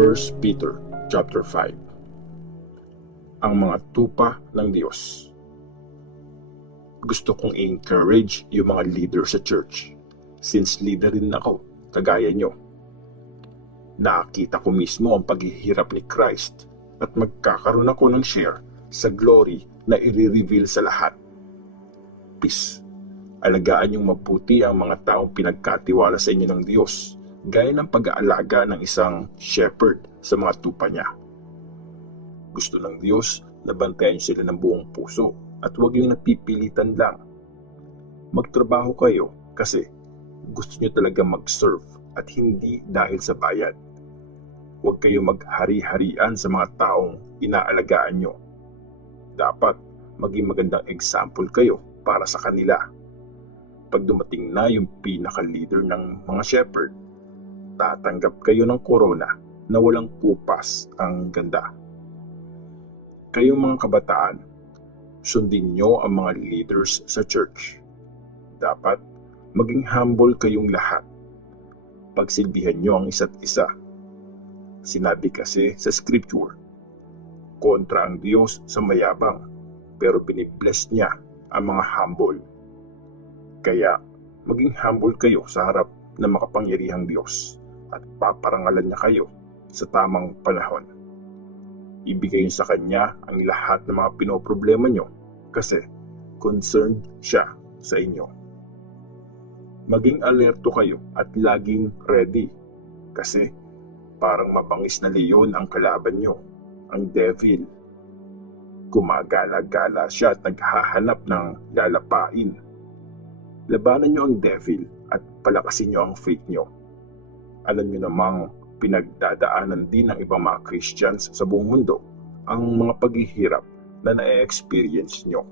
1 Peter chapter 5. Ang mga tupa ng Diyos. Gusto kong i-encourage yung mga leader sa church, since leader rin ako, kagaya nyo. Nakita ko mismo ang paghihirap ni Christ at magkakaroon ako ng share sa glory na i-reveal sa lahat. Peace. Alagaan yung mabuti ang mga taong pinagkatiwala sa inyo ng Diyos, gaya ng pag-aalaga ng isang shepherd sa mga tupa niya. Gusto ng Diyos na bantayan sila ng buong puso at huwag yung napipilitan lang. Magtrabaho kayo kasi gusto nyo talaga mag-serve at hindi dahil sa bayad. Huwag kayo maghari-harian sa mga taong inaalagaan nyo. Dapat maging magandang example kayo para sa kanila. Pag dumating na yung pinaka-leader ng mga shepherd, tatanggap kayo ng korona na walang kupas ang ganda. Kayong mga kabataan, sundin nyo ang mga leaders sa church. Dapat maging humble kayong lahat. Pagsilbihan nyo ang isa't isa. Sinabi kasi sa scripture, kontra ang Diyos sa mayabang, pero binibless niya ang mga humble. Kaya maging humble kayo sa harap ng makapangyarihang Diyos at paparangalan niya kayo sa tamang panahon. Ibigay niyo sa Kanya ang lahat ng mga pinoproblema niyo kasi concerned siya sa inyo. Maging alerto kayo at laging ready kasi parang mapangis na leon ang kalaban niyo, ang devil. Gumagala-gala siya at naghahanap ng lalapain. Labanan niyo ang devil at palakasin niyo ang faith niyo. Alam niyo namang pinagdadaanan din ng ibang mga Christians sa buong mundo ang mga paghihirap na na-experience nyo.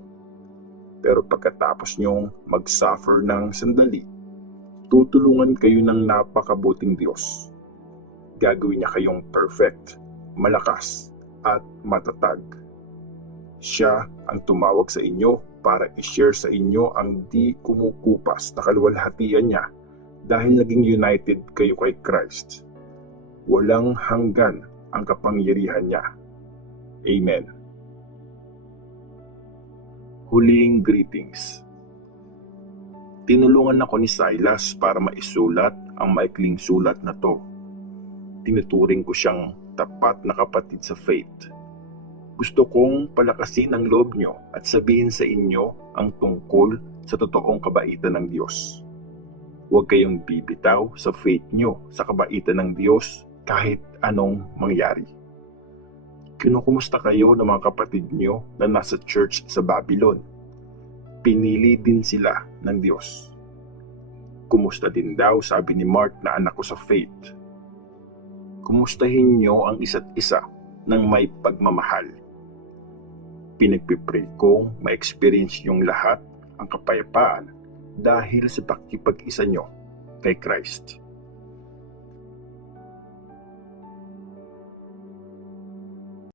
Pero pagkatapos nyong mag-suffer ng sandali, tutulungan kayo ng napakabuting Diyos. Gagawin niya kayong perfect, malakas, at matatag. Siya ang tumawag sa inyo para i-share sa inyo ang di kumukupas na kaluwalhatian niya dahil naging united kayo kay Christ. Walang hanggan ang kapangyarihan niya. Amen. Huling greetings. Tinulungan ako ni Silas para maisulat ang maikling sulat na to. Tinuturing ko siyang tapat na kapatid sa faith. Gusto kong palakasin ang loob nyo at sabihin sa inyo ang tungkol sa totoong kabaitan ng Diyos. Huwag kayong bibitaw sa faith nyo sa kabaitan ng Diyos kahit anong mangyari. Kinukumusta kayo ng mga kapatid nyo na nasa church sa Babylon? Pinili din sila ng Diyos. Kumusta din daw, sabi ni Mark na anak ko sa faith. Kumustahin nyo ang isa't isa ng may pagmamahal. Pinagpipray kong ma-experience yung lahat ang kapayapaan dahil sa pakikipag-isa nyo kay Christ.